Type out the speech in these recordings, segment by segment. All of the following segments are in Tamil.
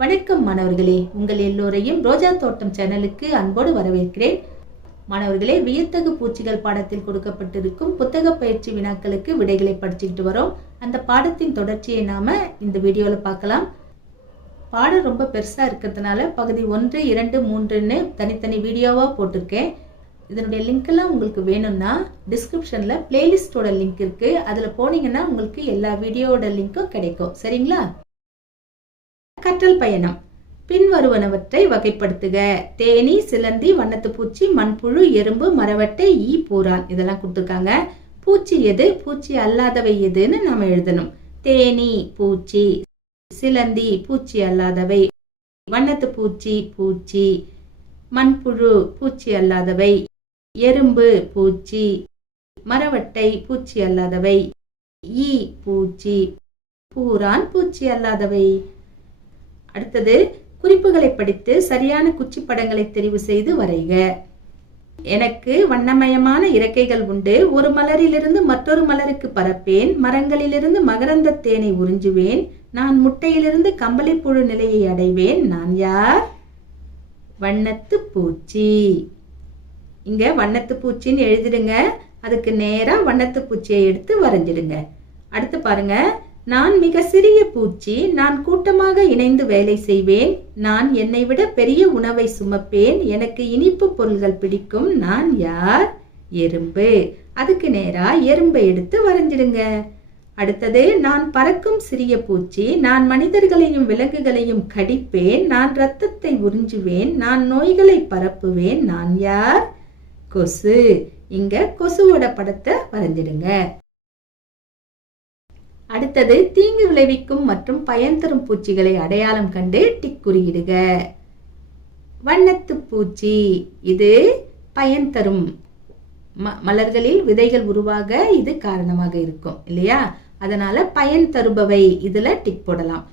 வணக்கம் மாணவர்களே, உங்கள் எல்லோரையும் ரோஜா தோட்டம் சேனலுக்கு அன்போடு வரவேற்கிறேன். மாணவர்களே, வியத்தகு பூச்சிகள் பாடத்தில் கொடுக்கப்பட்டிருக்கும் புத்தக பயிற்சி வினாக்களுக்கு விடைகளை படிச்சுக்கிட்டு வரோம். அந்த பாடத்தின் தொடர்ச்சியை நாம இந்த வீடியோவில் பார்க்கலாம். பாடம் ரொம்ப பெருசா இருக்கிறதுனால பகுதி 1, 2, 3ன்னு தனித்தனி வீடியோவா போட்டிருக்கேன். இதனுடைய லிங்க் எல்லாம் உங்களுக்கு வேணும்னா டிஸ்கிரிப்ஷன்ல பிளேலிஸ்டோட லிங்க் இருக்கு. அதுல போனீங்கன்னா உங்களுக்கு எல்லா வீடியோவோட லிங்க்கும் கிடைக்கும். சரிங்களா? கற்றல் பயணம். பின்வருவனவற்றை வகைப்படுத்துக. தேனி, சிலந்தி, வண்ணத்துப்பூச்சி, மண்புழு, எறும்பு, மரவட்டை, ஈ, பூரான் இதெல்லாம் கொடுத்துருக்காங்க. பூச்சி எது, பூச்சி அல்லாதவை எதுன்னு நாம எழுதணும். தேனி பூச்சி, சிலந்தி பூச்சி அல்லாதவை, வண்ணத்துப்பூச்சி பூச்சி, மண்புழு பூச்சி அல்லாதவை, எறும்பு பூச்சி, மரவட்டை பூச்சி அல்லாதவை, ஈ பூச்சி, பூரான் பூச்சி அல்லாதவை. அடுத்தது, குறிப்புகளை படித்து சரியான குச்சி படங்களை தெரிவு செய்து வரைக. எனக்கு வண்ணமயமான இறக்கைகள் உண்டு. ஒரு மலரிலிருந்து மற்றொரு மலருக்கு பறப்பேன். மரங்களிலிருந்து மகரந்த தேனை உறிஞ்சுவேன். நான் முட்டையிலிருந்து கம்பளிப்புழு நிலையை அடைவேன். நான் யார்? வண்ணத்து பூச்சி. இங்க வண்ணத்து பூச்சின்னு எழுதிடுங்க. அதுக்கு நேரா வண்ணத்து பூச்சியை எடுத்து வரைஞ்சிடுங்க. அடுத்து பாருங்க. நான் மிக சிறிய பூச்சி. நான் கூட்டமாக இணைந்து வேலை செய்வேன். நான் என்னை விட பெரிய உணவை சுமப்பேன். எனக்கு இனிப்பு பொருள்கள் பிடிக்கும். நான் யார்? எறும்பு. அதுக்கு நேரா எறும்பை எடுத்து வரைஞ்சிடுங்க. அடுத்தது, நான் பறக்கும் சிறிய பூச்சி. நான் மனிதர்களையும் விலங்குகளையும் கடிப்பேன். நான் இரத்தத்தை உறிஞ்சுவேன். நான் நோய்களை பரப்புவேன். நான் யார்? கொசு. இங்க கொசுவோட படத்தை வரைஞ்சிடுங்க. அடுத்தது, தீங்கு விளைவிக்கும் மற்றும் பயன் தரும் பூச்சிகளை அடையாளம் கண்டு டிக் குறியிடுக. வண்ணத்து பூச்சி இது பயன் தரும். மலர்களில் விதைகள் உருவாக இது காரணமாக இருக்கும் இல்லையா? அதனால பயன் தருபவை இதுல டிக் போடலாம்.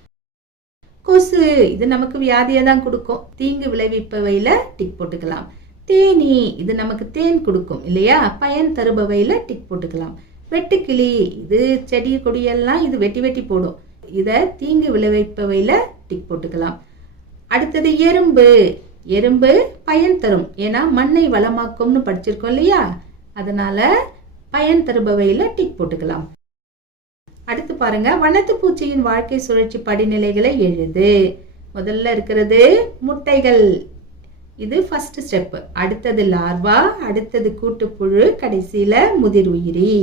கொசு இது நமக்கு வியாதியை தான் கொடுக்கும். தீங்கு விளைவிப்பவையில டிக் போட்டுக்கலாம். தேனி இது நமக்கு தேன் கொடுக்கும் இல்லையா? பயன் தருபவையில டிக் போட்டுக்கலாம். வெட்டுக்கிளி இது செடி கொடியெல்லாம் இது வெட்டி வெட்டி போடும். இத தீங்கு விளைவிப்பவையில டிக் போட்டுக்கலாம். அடுத்தது, எறும்பு. எறும்பு பயன் தரும். ஏன்னா மண்ணை வளமாக்கும்னு படிச்சிருக்கோம் இல்லையா? அதனால பயன் தருபவையில டிக் போட்டுக்கலாம். அடுத்து பாருங்க. வண்ணத்து பூச்சியின் வாழ்க்கை சுழற்சி படிநிலைகளை எழுது. முதல்ல இருக்கிறது முட்டைகள். இது ஃபர்ஸ்ட் ஸ்டெப். அடுத்தது லார்வா, அடுத்தது கூட்டுப்புழு, கடைசியில முதிர் உயிரி.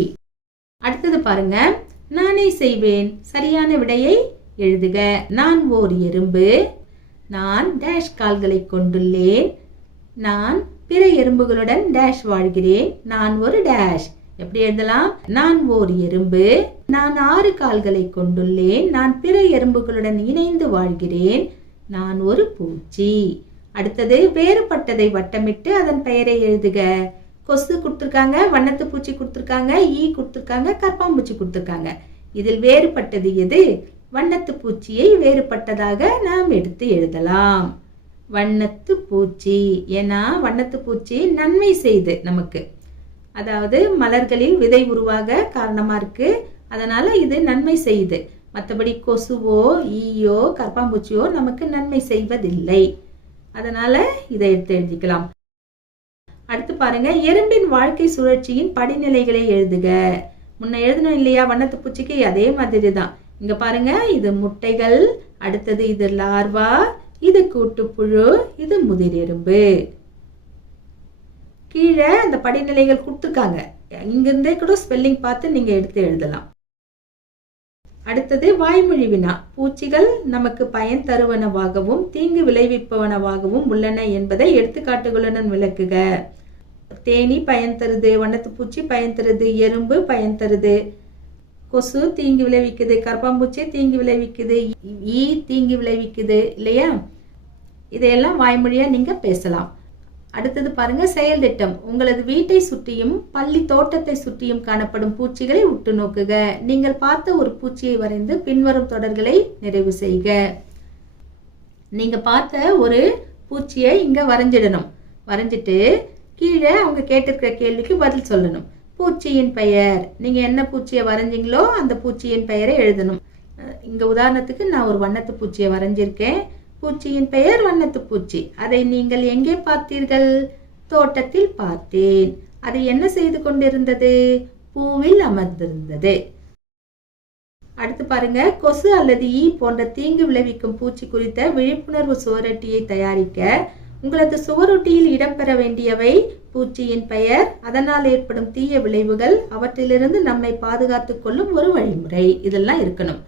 அடுத்தது பாருங்க. நானே செய்வேன். சரியான விடையை எழுதுக. நான் ஓர் எறும்பு. நான் டேஷ் கால்களை கொண்டுள்ளேன். நான் பிற எறும்புகளுடன் டேஷ் வாழ்கிறேன். நான் ஒரு டேஷ். எப்படி எழுதலாம்? நான் ஓர் எறும்பு. நான் 6 கால்களை கொண்டுள்ளேன். நான் பிற எறும்புகளுடன் இணைந்து வாழ்கிறேன். நான் ஒரு பூச்சி. அடுத்தது, வேறுபட்டதை வட்டமிட்டு அதன் பெயரை எழுதுக. கொசு கொடுத்துருக்காங்க, வண்ணத்து பூச்சி கொடுத்துருக்காங்க, ஈ கொடுத்துருக்காங்க, கற்பாம்பூச்சி கொடுத்துருக்காங்க. இதில் வேறுபட்டது எது? வண்ணத்து பூச்சியை வேறுபட்டதாக நாம் எடுத்து எழுதலாம். வண்ணத்து பூச்சி. ஏன்னா வண்ணத்து பூச்சி நன்மை செய்து நமக்கு, அதாவது மலர்களில் விதை உருவாக காரணமா இருக்கு. அதனால இது நன்மை செய்யுது. மற்றபடி கொசுவோ ஈயோ கற்பாம்பூச்சியோ நமக்கு நன்மை செய்வதில்லை. அதனால இதை எடுத்து எழுதிக்கலாம். அடுத்து பாருங்க. எறும்பின் வாழ்க்கை சுழற்சியின் படிநிலைகளை எழுதுக. முன்ன எழுதணும் இல்லையா வண்ணத்து பூச்சிக்கு? அதே மாதிரி தான். இங்க பாருங்க. இது முட்டைகள், அடுத்தது இது லார்வா, இது கூட்டுப்புழு, இது முதிர் எறும்பு. கீழே அந்த படிநிலைகள் கொடுத்துருக்காங்க. இங்கிருந்தே கூட ஸ்பெல்லிங் பார்த்து நீங்க எடுத்து எழுதலாம். அடுத்தது வாய்மொழி வினா. பூச்சிகள் நமக்கு பயன் தருவனவாகவும் தீங்கு விளைவிப்பவனவாகவும் உள்ளன என்பதை எடுத்துக்காட்டுகளுடன் விளக்குக. தேனி பயன் தருது, வண்ணத்து பூச்சி பயன் தருது, எறும்பு பயன் தருது, கொசு தீங்கு விளைவிக்குது, கற்பாம்பூச்சி தீங்கு விளைவிக்குது, ஈ தீங்கு விளைவிக்குது இல்லையா? இதையெல்லாம் வாய்மொழியா நீங்க பேசலாம். அடுத்தது பாருங்க. செயல் திட்டம். உங்களது வீட்டை சுற்றியும் பள்ளி தோட்டத்தை சுற்றியும் காணப்படும் பூச்சிகளை உற்று நோக்குக. நீங்கள் பார்த்த ஒரு பூச்சியை வரைந்து பின்வரும் தொடர்களை நிறைவு செய்க. நீங்க பார்த்த ஒரு பூச்சியை இங்க வரைஞ்சிடணும். வரைஞ்சிட்டு கீழே அவங்க கேட்டிருக்கிற கேள்விக்கு பதில் சொல்லணும். பூச்சியின் பெயர். நீங்க என்ன பூச்சியை வரைஞ்சிங்களோ அந்த பூச்சியின் பெயரை எழுதணும். இங்க உதாரணத்துக்கு நான் ஒரு வண்ணத்து பூச்சியை வரைஞ்சிருக்கேன். பூச்சியின் பெயர் வண்ணத்து பூச்சி. அதை நீங்கள் எங்கே பார்த்தீர்கள்? தோட்டத்தில் பார்த்தேன். அது என்ன செய்து கொண்டிருந்தது? பூவில் அமர்ந்திருந்தது. அடுத்து பாருங்க, கொசு அல்லது ஈ போன்ற தீங்கு விளைவிக்கும் பூச்சி குறித்த விழிப்புணர்வு சுவரொட்டியை தயாரிக்க உங்களது சுவரொட்டியில் இடம்பெற வேண்டியவை: பூச்சியின் பெயர், அதனால் ஏற்படும் தீய விளைவுகள், அவற்றிலிருந்து நம்மை பாதுகாத்துக் கொள்ளும் ஒரு வழிமுறை. இதெல்லாம் இருக்கணும்.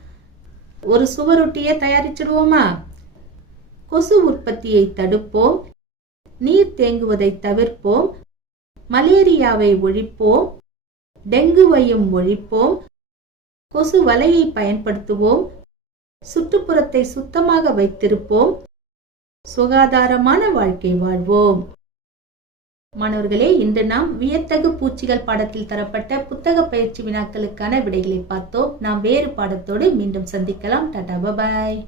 ஒரு சுவரொட்டியை தயாரிச்சிடுவோமா? கொசு உற்பத்தியை தடுப்போம், நீர் தேங்குவதை தவிர்ப்போம், மலேரியாவை ஒழிப்போம், டெங்குவையும் ஒழிப்போம், கொசு வலையை பயன்படுத்துவோம், சுற்றுப்புறத்தை சுத்தமாக வைத்திருப்போம், சுகாதாரமான வாழ்க்கை வாழ்வோம். மாணவர்களே, இன்று நாம் வியத்தகு பூச்சிகள் பாடத்தில் தரப்பட்ட புத்தக பயிற்சி வினாக்களுக்கான விடைகளை பார்த்தோம். நாம் வேறு பாடத்தோடு மீண்டும் சந்திக்கலாம். டாடா, பாய்.